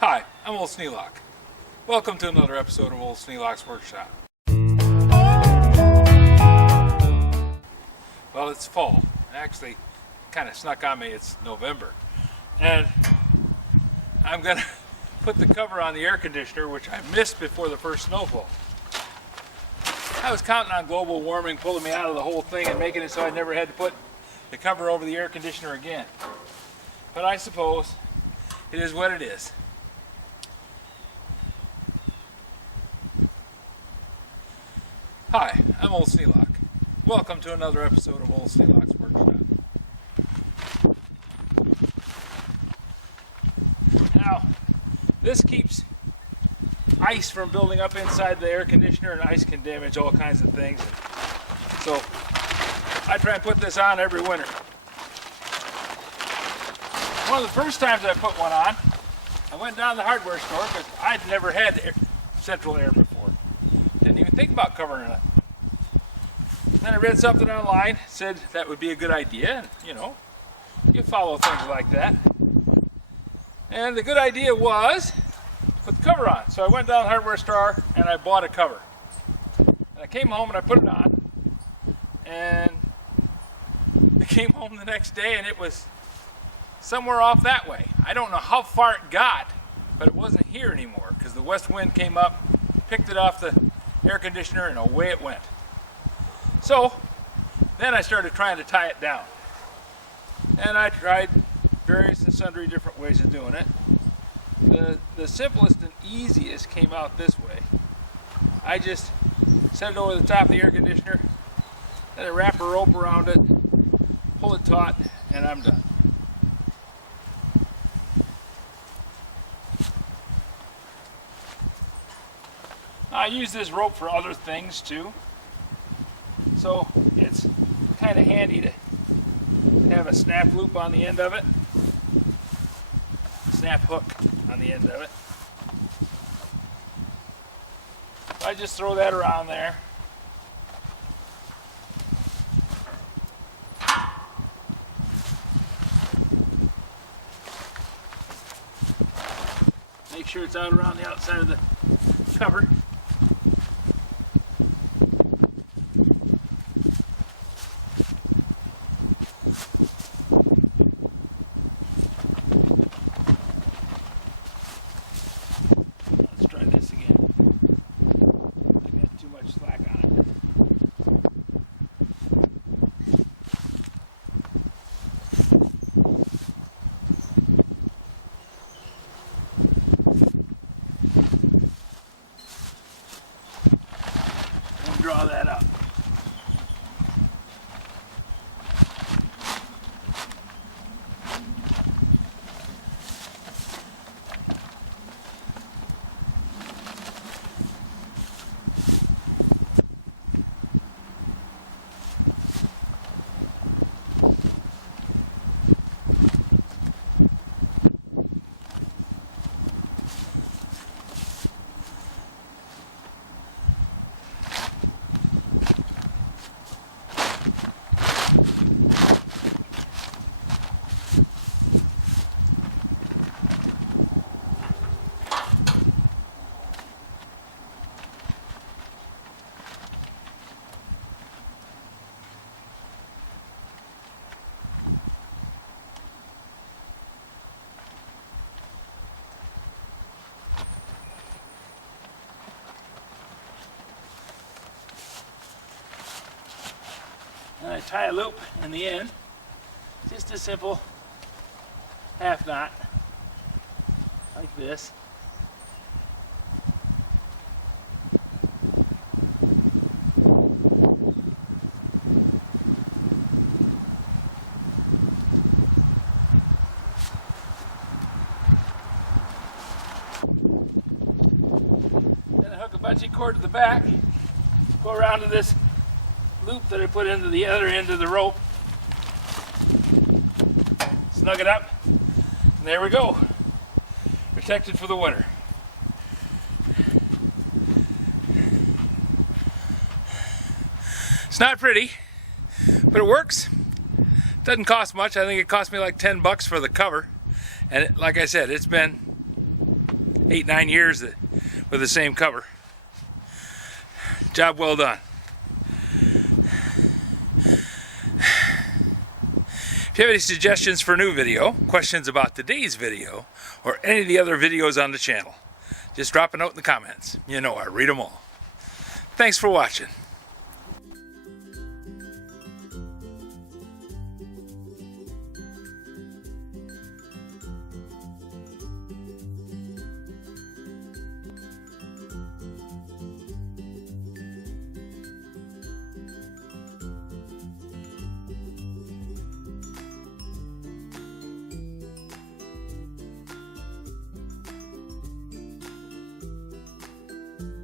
Hi, I'm Old Sneelock. Welcome to another episode of Old Sneelock's Workshop. Well, it's fall. It actually kind of snuck on me. It's November. And I'm going to put the cover on the air conditioner, which I missed before the first snowfall. I was counting on global warming pulling me out of the whole thing and making it so I never had to put the cover over the air conditioner again. But I suppose it is what it is. Hi, I'm Old Sneelock. Welcome to another episode of Old Sneelock's Workshop. Now, this keeps ice from building up inside the air conditioner, and ice can damage all kinds of things. So, I try and put this on every winter. One of the first times I put one on, I went down to the hardware store because I'd never had central air before. Didn't even think about covering it up. Then I read something online, said that would be a good idea. You follow things like that. And the good idea was put the cover on. So I went down to the hardware store and I bought a cover. And I came home and I put it on. And I came home the next day and it was somewhere off that way. I don't know how far it got, but it wasn't here anymore because the west wind came up, picked it off the air conditioner, and away it went. So then I started trying to tie it down. And I tried various and sundry different ways of doing it. The simplest and easiest came out this way. I just set it over the top of the air conditioner, then I wrap a rope around it, pull it taut, and I'm done. I use this rope for other things too. So it's kind of handy to have a snap loop on the end of it, snap hook on the end of it. So I just throw that around there. Make sure it's out around the outside of the cover. And I tie a loop in the end, just a simple half knot, like this. Then I hook a bungee cord to the back, go around to this loop that I put into the other end of the rope, snug it up, and there we go, protected for the winter. It's not pretty, but it works. Doesn't cost much. I think it cost me like $10 for the cover, and like I said, it's been 8-9 years with the same cover. Job well done. If you have any suggestions for a new video, questions about today's video, or any of the other videos on the channel, just drop a note in the comments. You know I read them all. Thanks for watching.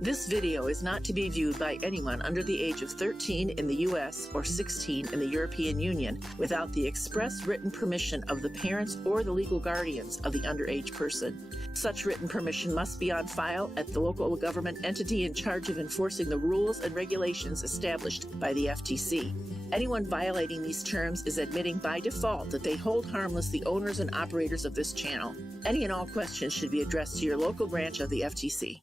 This video is not to be viewed by anyone under the age of 13 in the U.S. or 16 in the European Union without the express written permission of the parents or the legal guardians of the underage person. Such written permission must be on file at the local government entity in charge of enforcing the rules and regulations established by the FTC. Anyone violating these terms is admitting by default that they hold harmless the owners and operators of this channel. Any and all questions should be addressed to your local branch of the FTC.